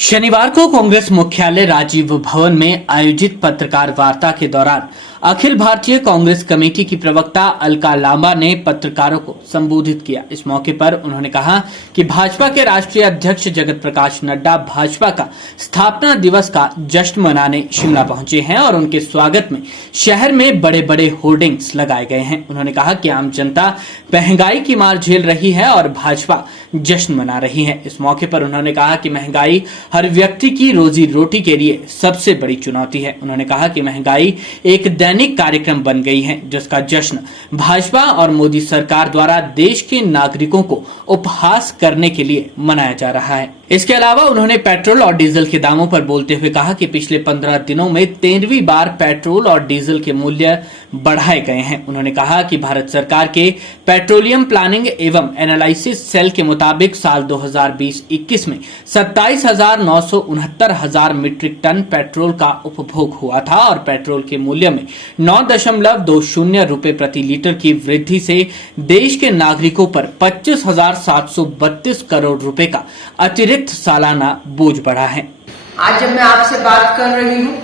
शनिवार को कांग्रेस मुख्यालय राजीव भवन में आयोजित पत्रकार वार्ता के दौरान अखिल भारतीय कांग्रेस कमेटी की प्रवक्ता अलका लांबा ने पत्रकारों को संबोधित किया। इस मौके पर उन्होंने कहा कि भाजपा के राष्ट्रीय अध्यक्ष जगत प्रकाश नड्डा भाजपा का स्थापना दिवस का जश्न मनाने शिमला पहुंचे हैं और उनके स्वागत में शहर में बड़े बड़े होर्डिंग्स लगाए गए हैं। उन्होंने कहा कि आम जनता महंगाई की मार झेल रही है और भाजपा जश्न मना रही है। इस मौके पर उन्होंने कहा कि महंगाई हर व्यक्ति की रोजी रोटी के लिए सबसे बड़ी चुनौती है। उन्होंने कहा कि महंगाई एक दैनिक कार्यक्रम बन गई है, जिसका जश्न भाजपा और मोदी सरकार द्वारा देश के नागरिकों को उपहास करने के लिए मनाया जा रहा है। इसके अलावा उन्होंने पेट्रोल और डीजल के दामों पर बोलते हुए कहा कि पिछले 15 दिनों में 13वीं बार पेट्रोल और डीजल के मूल्य बढ़ाए गए हैं। उन्होंने कहा कि भारत सरकार के पेट्रोलियम प्लानिंग एवं एनालिसिस सेल के मुताबिक साल 2020-21 में 27,969 मीट्रिक टन पेट्रोल का उपभोग हुआ था और पेट्रोल के मूल्य में 9.20 रुपए प्रति लीटर की वृद्धि से देश के नागरिकों पर 25,732 करोड़ रुपए का अतिरिक्त सालाना बोझ बढ़ा है। आज जब मैं आपसे बात कर रही हूँ,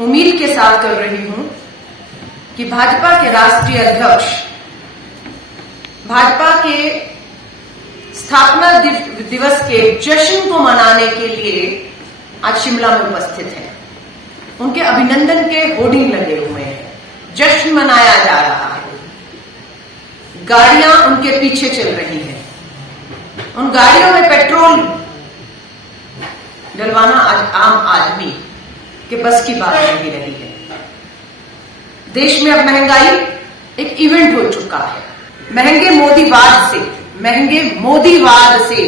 उम्मीद के साथ कर रही हूँ कि भाजपा के राष्ट्रीय अध्यक्ष भाजपा के स्थापना दिवस के जश्न को मनाने के लिए आज शिमला में उपस्थित हैं। उनके अभिनंदन के होर्डिंग लगे हुए हैं, जश्न मनाया जा रहा है, गाड़ियां उनके पीछे चल रही हैं। उन गाड़ियों में पेट्रोल डलवाना आज आम आदमी के बस की बात नहीं रही है। देश में अब महंगाई एक इवेंट हो चुका है। महंगे मोदीवाद से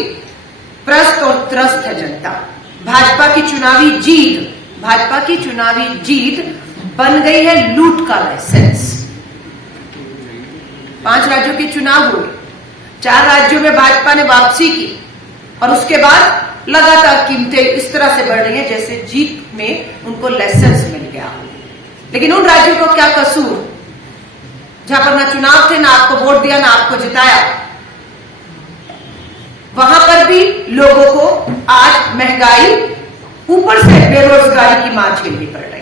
त्रस्त और त्रस्त है जनता। भाजपा की चुनावी जीत बन गई है लूट का लाइसेंस। 5 राज्यों के चुनाव हुए, 4 राज्यों में भाजपा ने वापसी की और उसके बाद लगातार कीमतें इस तरह से बढ़ रही हैं जैसे जीत में उनको लाइसेंस मिल गया। लेकिन उन राज्यों को क्या कसूर जहां पर ना चुनाव थे, ना आपको वोट दिया, ना आपको जिताया, वहां पर भी लोगों को आज महंगाई ऊपर से बेरोजगारी की मार झेलनी पड़ रही है।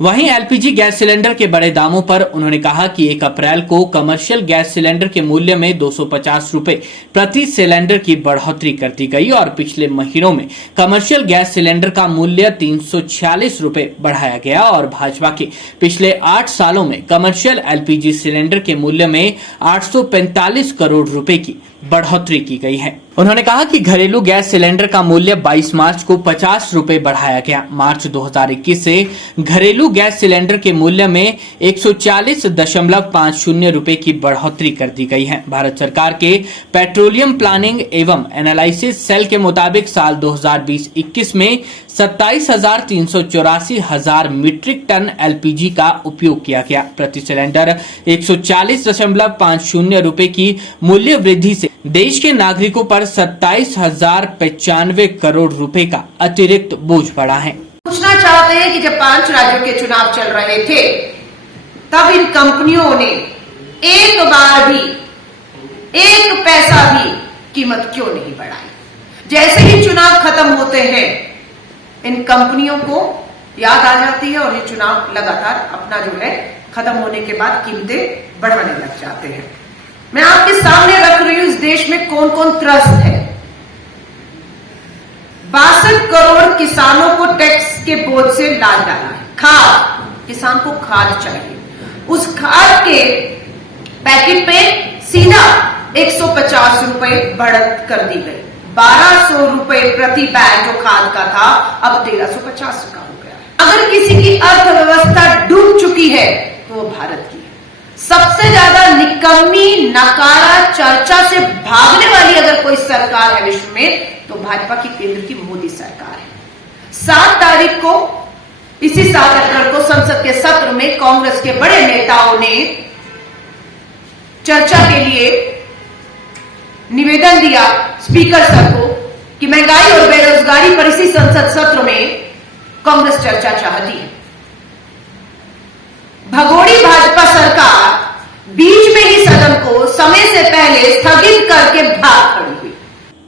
वहीं एलपीजी गैस सिलेंडर के बड़े दामों पर उन्होंने कहा कि 1 अप्रैल को कमर्शियल गैस सिलेंडर के मूल्य में 250 रुपए प्रति सिलेंडर की बढ़ोतरी कर दी गई और पिछले महीनों में कमर्शियल गैस सिलेंडर का मूल्य 346 रुपए बढ़ाया गया और भाजपा के पिछले 8 सालों में कमर्शियल एलपीजी सिलेंडर के मूल्य में 845 करोड़ रुपए की बढ़ोतरी की गई है। उन्होंने कहा कि घरेलू गैस सिलेंडर का मूल्य 22 मार्च को 50 रुपए बढ़ाया गया। मार्च 2021 से घरेलू गैस सिलेंडर के मूल्य में 140.50 रुपए की बढ़ोतरी कर दी गई है। भारत सरकार के पेट्रोलियम प्लानिंग एवं एनालिसिस सेल के मुताबिक साल 2020-21 में 27,384 मीट्रिक टन एलपीजी का उपयोग किया गया। प्रति सिलेंडर 140.50 रुपए की मूल्य वृद्धि से देश के नागरिकों पर 27,095 करोड़ रुपए का अतिरिक्त बोझ बढ़ा है। पूछना चाहते हैं कि जब 5 राज्यों के चुनाव चल रहे थे तब इन कंपनियों ने एक बार भी 1 पैसा भी कीमत क्यों नहीं बढ़ाई? जैसे ही चुनाव खत्म होते हैं इन कंपनियों को याद आ जाती है और ये चुनाव लगातार अपना जो है खत्म होने के बाद कीमतें बढ़ाने लग जाते हैं। मैं आपके सामने रख रही हूं इस देश में कौन कौन त्रस्त है। 62 करोड़ किसानों को टैक्स के बोझ से लाद डाला है। खाद, किसान को खाद चाहिए, उस खाद के पैकेट पे सीधा 150 रुपए बढ़त कर दी गई। 1200 रुपए प्रति बैग जो खाद का था अब 1350 का हो गया है। अगर किसी की अर्थव्यवस्था डूब चुकी है तो वो भारत की है। सबसे ज्यादा निकम्मी, नकारा, चर्चा से भागने वाली अगर कोई सरकार है विश्व में तो भाजपा की केंद्र की मोदी सरकार है। 7 तारीख को, इसी 7 अप्रैल को संसद के सत्र में कांग्रेस के बड़े नेताओं ने चर्चा के लिए निवेदन दिया स्पीकर सर को कि महंगाई और बेरोजगारी पर इसी संसद सत्र में कांग्रेस चर्चा चाहती है। भगोड़ी भाजपा सरकार बीच में ही सदन को समय से पहले स्थगित करके भाग खड़ी हुई।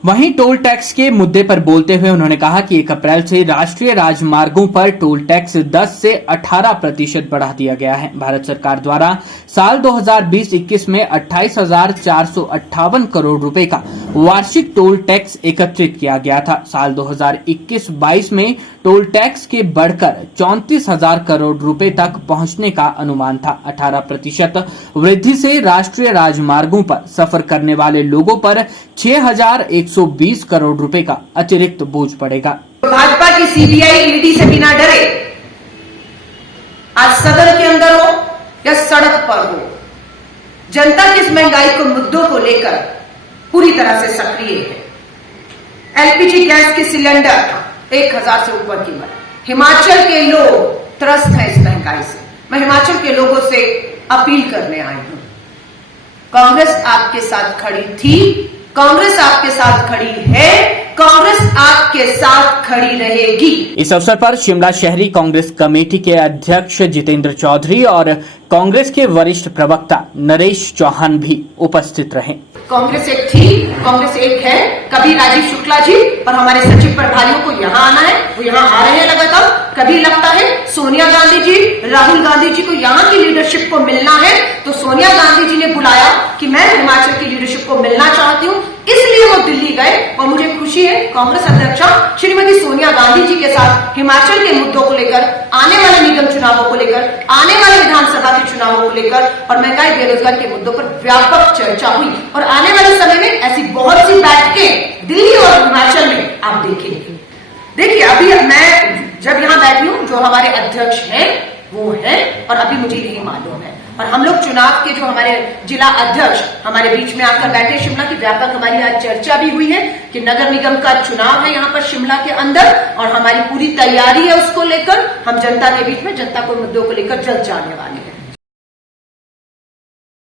वहीं टोल टैक्स के मुद्दे पर बोलते हुए उन्होंने कहा कि 1 अप्रैल से राष्ट्रीय राजमार्गों पर टोल टैक्स 10 से 18% बढ़ा दिया गया है। भारत सरकार द्वारा साल 2020-21 में 28,458 करोड़ रुपए का वार्षिक टोल टैक्स एकत्रित किया गया था। साल 2021-22 में टोल टैक्स के बढ़कर 34,000 करोड़ रुपए तक पहुंचने का अनुमान था। 18% वृद्धि से राष्ट्रीय राजमार्गों पर सफर करने वाले लोगों पर 6,120 करोड़ रुपए का अतिरिक्त बोझ पड़ेगा। भाजपा की सीबीआई ईडी से बिना डरे आज सदन के अंदर हो या सड़क पर हो, जनता की इस महंगाई को मुद्दों को लेकर पूरी तरह से सक्रिय है। एलपीजी गैस के सिलेंडर 1,000 से ऊपर कीमत, हिमाचल के लोग त्रस्त हैं इस महंगाई से। मैं हिमाचल के लोगों से अपील करने आई हूं, कांग्रेस आपके साथ खड़ी थी, कांग्रेस आपके साथ खड़ी है, कांग्रेस आपके साथ खड़ी रहेगी। इस अवसर पर शिमला शहरी कांग्रेस कमेटी के अध्यक्ष जितेंद्र चौधरी और कांग्रेस के वरिष्ठ प्रवक्ता नरेश चौहान भी उपस्थित रहे। कांग्रेस एक थी, कांग्रेस एक है। कभी राजीव शुक्ला जी और हमारे सचिव प्रभारियों को यहाँ आना है, वो यहाँ आ रहे हैं लगातार। कभी लगता है सोनिया गांधी जी, राहुल गांधी जी को यहाँ की लीडरशिप को मिलना है, तो सोनिया गांधी जी ने बुलाया कि मैं हिमाचल की लीडरशिप को मिलना चाहती हूँ, इसलिए वो दिल्ली गए। और मुझे खुशी है कांग्रेस अध्यक्षा श्रीमती सोनिया गांधी जी के साथ हिमाचल के मुद्दों को लेकर, आने वाले निगम चुनावों को लेकर, आने वाले विधानसभा के चुनावों को लेकर और महंगाई बेरोजगार के मुद्दों पर व्यापक चर्चा हुई। और आने वाले समय में ऐसी बहुत सी बैठकें दिल्ली और हिमाचल में आप देखेंगे। देखिए, अभी मैं जब यहाँ बैठी हूँ, जो हमारे अध्यक्ष हैं वो है, और अभी मुझे यही मालूम है। और हम लोग चुनाव के जो हमारे जिला अध्यक्ष हमारे बीच में आकर बैठे, शिमला की व्यापक हमारी आज चर्चा भी हुई है कि नगर निगम का चुनाव है यहाँ पर शिमला के अंदर, और हमारी पूरी तैयारी है उसको लेकर। हम जनता के बीच में जनता को मुद्दों को लेकर जल्द जाने वाले हैं।